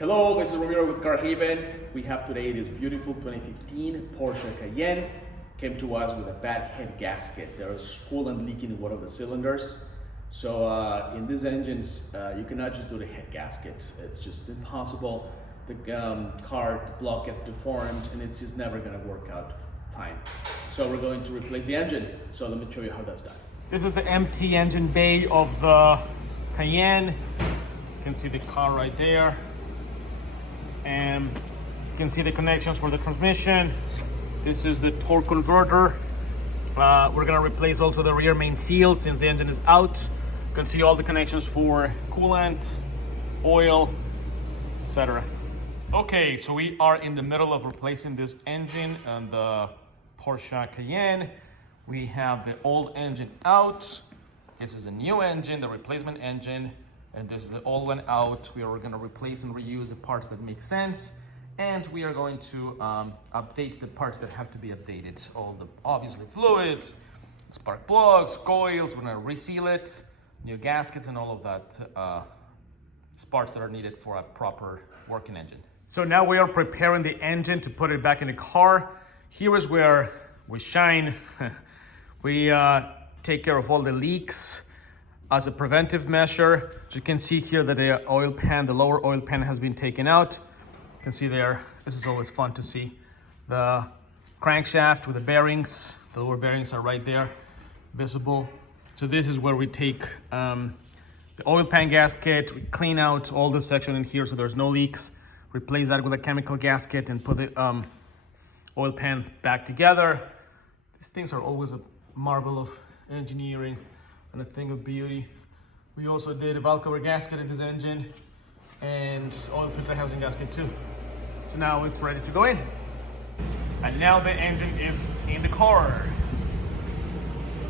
Hello, this is Ramiro with CarHavn. We have today this beautiful 2015 Porsche Cayenne. Came to us with a bad head gasket. There is coolant leaking in one of the cylinders. So in these engines, you cannot just do the head gaskets. It's just impossible. The block gets deformed and it's just never gonna work out fine. So we're going to replace the engine. So let me show you how that's done. This is the empty engine bay of the Cayenne. You can see the car right there. And you can see the connections for the transmission. This is the torque converter. We're gonna replace also the rear main seal since the engine is out. You can see all the connections for coolant, oil, etc. Okay, so we are in the middle of replacing this engine on the Porsche Cayenne. We have the old engine out. This is the new engine, the replacement engine. And this is the old one out. We are going to replace and reuse the parts that make sense. And we are going to update the parts that have to be updated. All the, obviously, fluids, spark plugs, coils. We're going to reseal it, new gaskets, and all of that parts that are needed for a proper working engine. So now we are preparing the engine to put it back in the car. Here is where we shine. We take care of all the leaks as a preventive measure. So you can see here that the oil pan, the lower oil pan has been taken out. You can see there, this is always fun to see. The crankshaft with the bearings, the lower bearings are right there, visible. So this is where we take the oil pan gasket, we clean out all the section in here so there's no leaks, replace that with a chemical gasket and put the oil pan back together. These things are always a marvel of engineering and a thing of beauty. We also did a valve cover gasket in this engine and oil filter housing gasket too. So now it's ready to go in. And now the engine is in the car.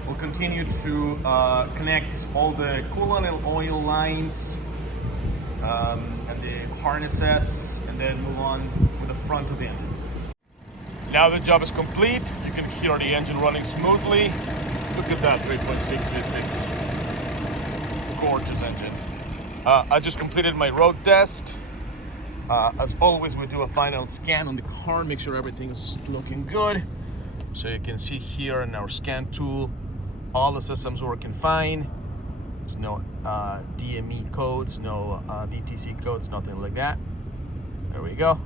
We'll continue to connect all the coolant and oil lines and the harnesses, and then move on with the front of the engine. Now the job is complete. You can hear the engine running smoothly. Look at that 3.6 V6. Gorgeous engine. I just completed my road test. As always, we do a final scan on the car, make sure everything is looking good. So you can see here in our scan tool, all the systems working fine. There's no DME codes, no DTC codes, nothing like that. There we go.